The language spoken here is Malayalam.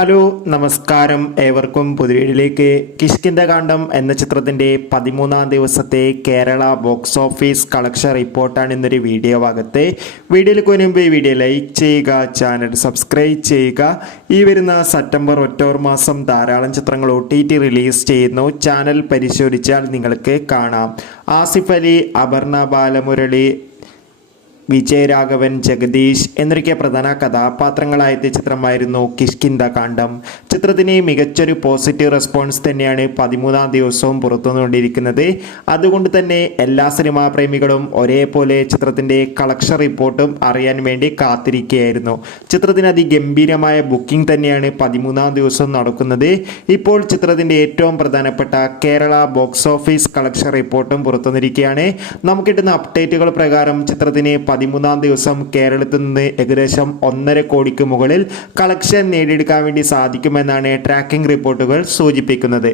ഹലോ നമസ്കാരം, ഏവർക്കും പുതിയയിലേക്ക് കിഷ്കിന്ധകാണ്ഡം എന്ന ചിത്രത്തിൻ്റെ 13-ാം ദിവസത്തെ കേരള ബോക്സ് ഓഫീസ് കളക്ഷൻ റിപ്പോർട്ടാണ് ഇന്നൊരു വീഡിയോ ഭാഗത്ത്. വീഡിയോയിലേക്ക് മുൻപ് വീഡിയോ ലൈക്ക് ചെയ്യുക, ചാനൽ സബ്സ്ക്രൈബ് ചെയ്യുക. ഈ വരുന്ന സെപ്റ്റംബർ ഒക്ടോബർ മാസം ധാരാളം ചിത്രങ്ങൾ OTT റിലീസ് ചെയ്യുന്നു. ചാനൽ പരിശോധിച്ചാൽ നിങ്ങൾക്ക് കാണാം. ആസിഫ് അലി, അപർണ ബാലമുരളി, വിജയരാഘവൻ, ജഗദീഷ് എന്നൊക്കെ പ്രധാന കഥാപാത്രങ്ങളായെത്തിയ ചിത്രമായിരുന്നു കിഷ്കിന്ധകാണ്ഡം. ചിത്രത്തിന് മികച്ചൊരു പോസിറ്റീവ് റെസ്പോൺസ് തന്നെയാണ് 13-ാം ദിവസവും പുറത്തുകൊണ്ടിരിക്കുന്നത്. അതുകൊണ്ട് തന്നെ എല്ലാ സിനിമാ പ്രേമികളും ഒരേപോലെ ചിത്രത്തിൻ്റെ കളക്ഷൻ റിപ്പോർട്ടും അറിയാൻ വേണ്ടി കാത്തിരിക്കുകയായിരുന്നു. ചിത്രത്തിന് അതിഗംഭീരമായ ബുക്കിംഗ് തന്നെയാണ് 13-ാം ദിവസം നടക്കുന്നത്. ഇപ്പോൾ ചിത്രത്തിൻ്റെ ഏറ്റവും പ്രധാനപ്പെട്ട കേരള ബോക്സ് ഓഫീസ് കളക്ഷൻ റിപ്പോർട്ടും പുറത്തുവന്നിരിക്കുകയാണ്. നമുക്ക് കിട്ടുന്ന അപ്ഡേറ്റുകൾ പ്രകാരം ചിത്രത്തിന് 13-ാം ദിവസം കേരളത്തിൽ നിന്ന് ഏകദേശം 1.5 കോടിക്ക് മുകളിൽ കളക്ഷൻ നേടിയെടുക്കാൻ വേണ്ടി സാധിക്കുമെന്നാണ് ട്രാക്കിംഗ് റിപ്പോർട്ടുകൾ സൂചിപ്പിക്കുന്നത്.